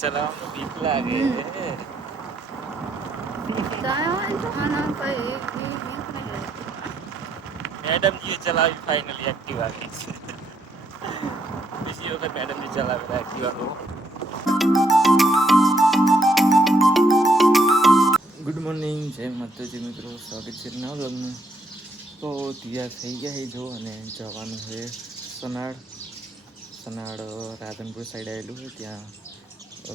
ચલાવવાનું બીક લાગે. મેડમજી ચલાવી ફાઇનલી એક્ટિવા. બીજી વખત મેડમજી ચલાવેલા એક્ટિવા તો. ગુડ મોર્નિંગ, જય માતાજી મિત્રો, સ્વાગત છે નવા વ્લોગમાં. તો તૈયાર થઈ ગયા છે જો, અને જવાનું છે સનાડ રાધનપુર સાઈડ આવેલું છે. ત્યાં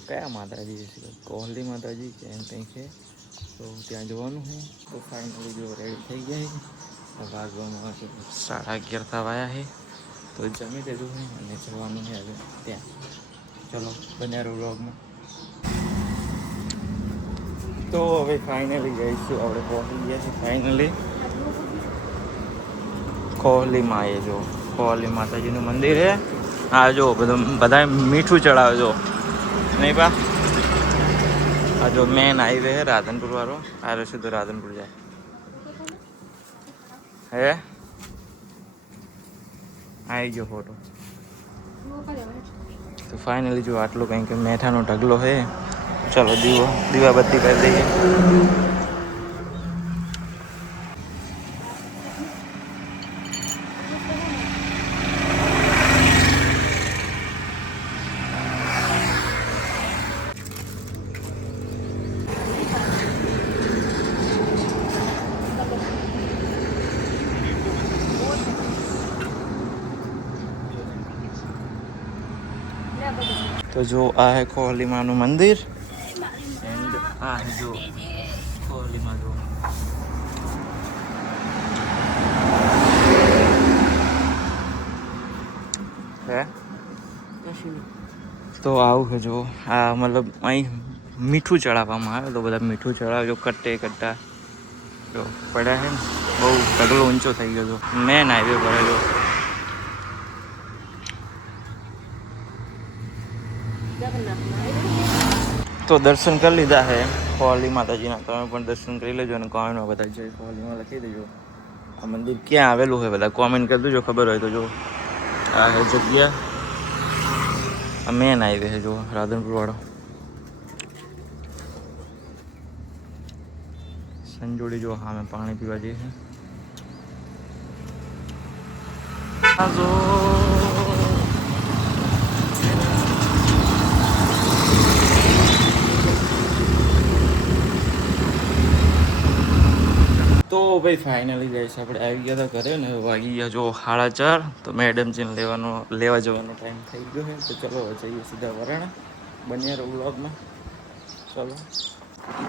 કયા માતાજી છે, કોહલી માતાજી કે એમ કંઈ છે, તો ત્યાં જવાનું છે. તો ફાઇનલી જો રેડી થઈ ગયા છે. વાગવામાં 11:30 થવાયા છે. તો જમી લીધું છે અને જવાનું છે હવે ત્યાં. ચલો બન્યા રહો વ્લોગમાં. તો હવે ફાઇનલી જઈશું, આપણે પહોંચી ગયા છીએ ફાઇનલી કોહલીમાં. એ જો કોહલી માતાજીનું મંદિર છે. હા જો બધા મીઠું ચડાવે જો, નહીં પા. આ જો મેન હાઈવે છે રાધનપુર વાળો, આ સીધો રાધનપુર જાય હે. આવી ગયો ફોટો. તો ફાઇનલી જો આટલું કંઈક મેઠાનો ઢગલો છે. ચલો દીવાબત્તી કરી દઈએ. તો જો આ હે કોહલી માનું મંદિર, એન્ડ આ હે જો કોહલી માં જો. હે તો આવું છે જો. આ મતલબ અહીં મીઠું ચડાવવામાં આવે, તો બધા મીઠું ચડાવજો. કટ્ટા જો પડ્યા છે ને, બહુ ઢગલો ઊંચો થઈ ગયો હતો. મેન હાઈવે પડેલો. તો દર્શન કરી લીધા છે કોહલી માતાજીના. તમે પણ દર્શન કરી લેજો અને કોમેન્ટમાં બધા જય કોહલીમાં લખી દેજો. આ મંદિર ક્યાં આવેલું હોય બધા કોમેન્ટ કરી દેજો, ખબર હોય તો. જો આ હે જગ્યા, આ મેન હાઈવે છે જો રાધનપુર વાળો. સંજોડી જો હા મેં પાણી પીવા જઈએ છે. તો ભાઈ ફાઇનલી જઈશ આપણે આવી ગયા હતા ઘરે, ને વાગી ગયા જો 4:30. તો મેડમજીને લેવા જવાનો ટાઈમ થઈ ગયો છે. તો ચલો જઈએ સીધા વરાણા. બન્યા રહો વ્લોગમાં. ચલો.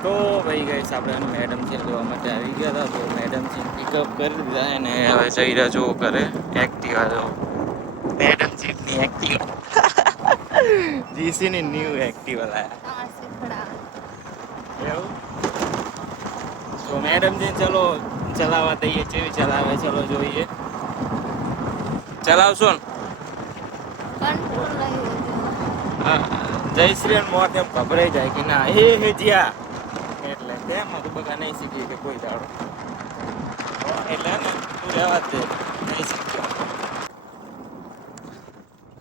તો ભાઈ ગઈશ આપણે મેડમજીને લેવા માટે આવી ગયા હતા. તો મેડમજીને પિકઅપ કરી દીધા છે ને હવે જઈ રહ્યા જો ઘરે. એક્ટિવા જો મેડમજીની એક્ટિવા, જીસીની ન્યૂ એક્ટિવા લાયા એવું. તો મેડમજી ચલો ચલાવવા દઈએ, કેવી ચલાવે ચલો જોઈએ. ચલાવશો ને? જયશ્રી મોત એમ ગભરાઈ જાય કે ના હે જ્યા, એટલે તેમાં તો બધા નહીં શીખી કે કોઈ દાડો, એટલે ને તું રહેવા જ દે, નહીં શીખ્યો.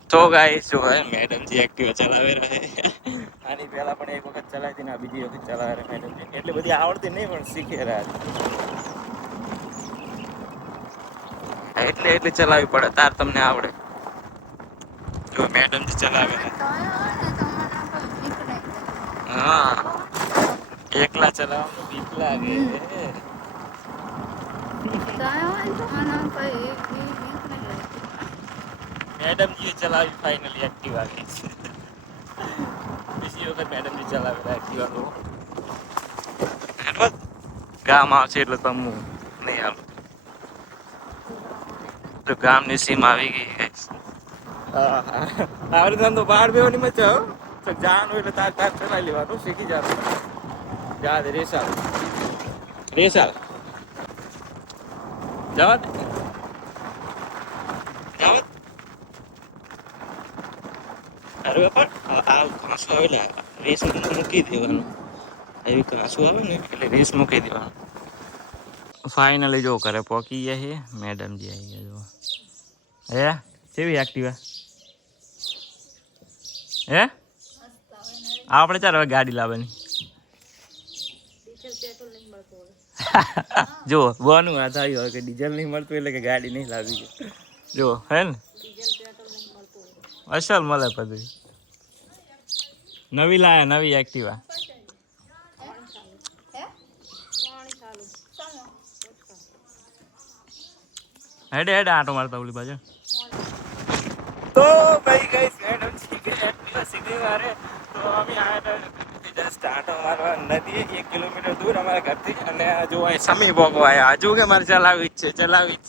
તો ગાઈસ જો ભાઈ મેડમજી એક્ટિવા ચલાવે રહે. આની પહેલા પણ એક વખત ચલાવી હતી ને, બીજી વખત ચલાવે રહે મેડમજી. એટલે બધી આવડતી નહીં પણ શીખી રહ્યા. એટલે ચલાવવી પડે, તાર તમને આવડે. જો મેડમજી ચલાવે ને, હા એકલા ચલાવવાનું બીક લાગે. મેડમજી ચલાવી ફાઇનલી એક્ટિવા. બીજી વખત મેડમજી ચલાવેલા એક્ટિવા તો. ગામ આવશે એટલે તમે નહીં આવ. તો ગામની સીમ આવી ગઈ. આવડે તને તો બહાર બેવાની મજા હો. તો જાનું એટલે તાર ચલાવી લેવાનું, શીખી જવાનું. જા દે રેસાલ જવા દે. અરે બાપા આ ઘાસું આવે રેસ મૂકી દેવાનું. એવી ઘાસું આવે ને એટલે રેસ મૂકી દેવાનું. ફાઇનલી જો ઘરે પહોંચી ગયા છે. મેડમજી આવી ગયા જો. હે કેવી એક્ટિવા હે? આપણે ચાલ હવે ગાડી લાવવાની. જો બોનું વાત આવ્યું કે ડીઝલ નહીં મળતું એટલે કે ગાડી નહીં લાવી. જો હે ને અસલ મળે પછી. નવી લાયા નવી એક્ટિવા. હેડે હેડે આટો મારતા ઓલી બાજુ. તો ભાઈ ગાઈસ મેડમ એક્ટિવા સીધી મારે તો અમે આયા જસ્ટ આટો મારવા નદી 1 કિલોમીટર દૂર અમારા ઘરથી. અને જો અહીં સમી ભોગો આયા હજુ કે મારે ચલાવી જ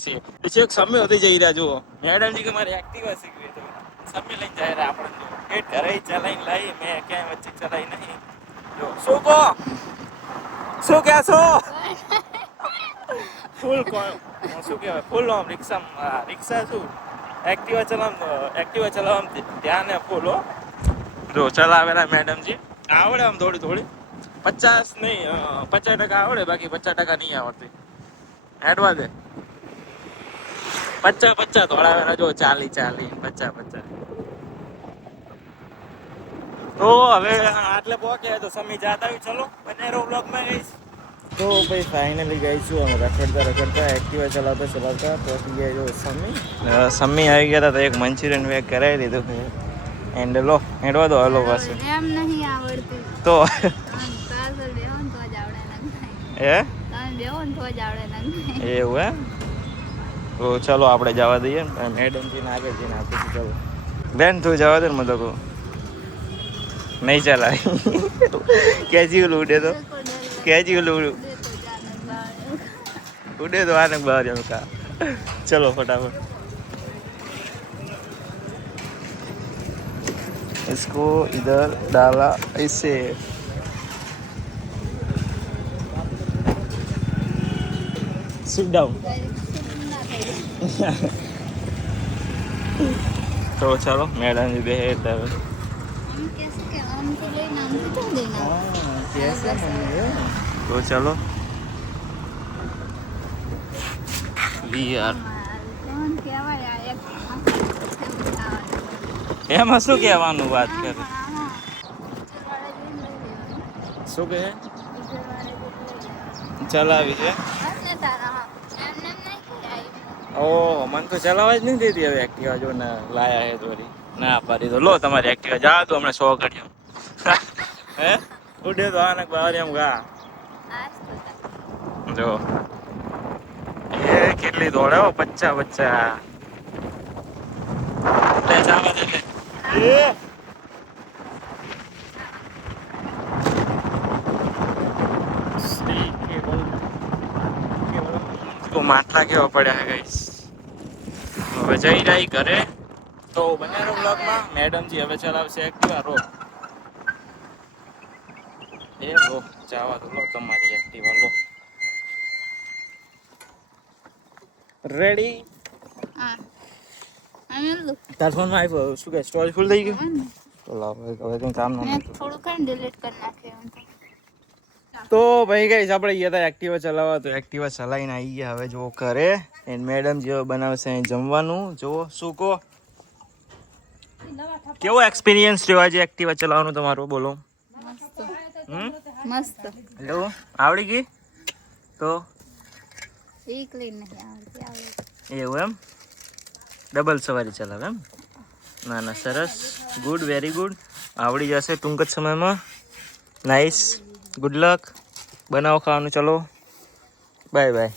છે પછી એક સમય હોતી જઈ રહ્યા જુઓ મેડમજી કે મારે એક્ટિવા શીખવી તો સમી લઈને જાય રહ્યા આપણે તો એ ઘરે ચલાવીને લાવી મેં ક્યાંય વચ્ચે ચલાવી નહીં. જો શું કહો શું ક્યાં છો ફૂલ શું કહેવાય ફૂલ આમ રિક્ષા શું એક્ટિવા ચલાવવામાં ધ્યાન ને ફૂલ હો. જો ચલાવેલા મેડમજી આવડે આમ થોડી 50 નહીં 50% આવડે બાકી 50% નહીં આવડતી. હેડવા દે 50 દોડાવેલા જો 40 50. તો હવે આટલે પહોંચ્યા તો સમી જાતા આવી ચલો બનેરો બ્લોગમાં ગઈશ. તો ભાઈ ફાઇનલી ગઈ છું અમે રખડતા એક્ટિવા ચલાવતા પહોંચી ગયા જો સમી આવી ગયા હતા તો એક મંચુરિયન વેગ કરાવી લીધું એન્ડ લો હેડવા દો હલો પાછું એમ નહીં આવડતું તો એવું હે તો ચલો આપણે જવા દઈએ મેડમજીને આગળ જઈને આપીશું. ચલો બેન તું જવા દે ને મતલબ નહીં ચલાવી કેજી ઓલું ઉડે તો उड़े तो आने बाहर का. चलो फटाफट इसको इधर डाला ऐसे. Sit down. तो चलो मैडम जी दे तो चलो એમાં શું કહેવાનું વાત કરે શું કહે ચલાવી છે ઓહ મને તો ચલાવવા જ નહીં દેતી હવે એક્ટિવા જો ને લાયા હે દોરી ના પાડી તો લો તમારી એક્ટિવા જા તો હમણાં 100 કર્યો હે ઉડે તો આને બહાર એમ ગા જો એ કેટલી દોડે હો 50 લે જાવા દે લે માટલા કેવા પડ્યા ગાઈસ હવે જઈ રહી ઘરે તો બનેરો બ્લોગમાં મેડમજી હવે ચલાવશે એક્ટિવા રો એ લો જાવા દો લો તમારી એક્ટિવા લો રેડી હા તાર ફોનમાં આવ્યો શું કે સ્ટોરેજ ફૂલ થઈ ગયું તો લાવ હવે કંઈ કામ ના થોડું કઈ ડિલીટ કરી નાખ્યું તો ભાઈ ગાઈસ આપણે ગયા હતા એક્ટિવા ચલાવવા તો એક્ટિવા ચલાવીને આવી ગયા હવે જો ઘરે એન્ડ મેડમ જેવો બનાવશે અહીં જમવાનું જો શું કહો કેવો એક્સપિરિયન્સ રહ્યો આજે એક્ટિવા ચલાવવાનું તમારો બોલો મસ્ત હેલો આવડી ગઈ તો એવું એમ ડબલ સવારી ચલાવે એમ ના ના સરસ ગુડ વેરી ગુડ આવડી જશે ટૂંક જ સમયમાં નાઇસ ગુડ લક બનાવો ખાવાનું ચલો બાય બાય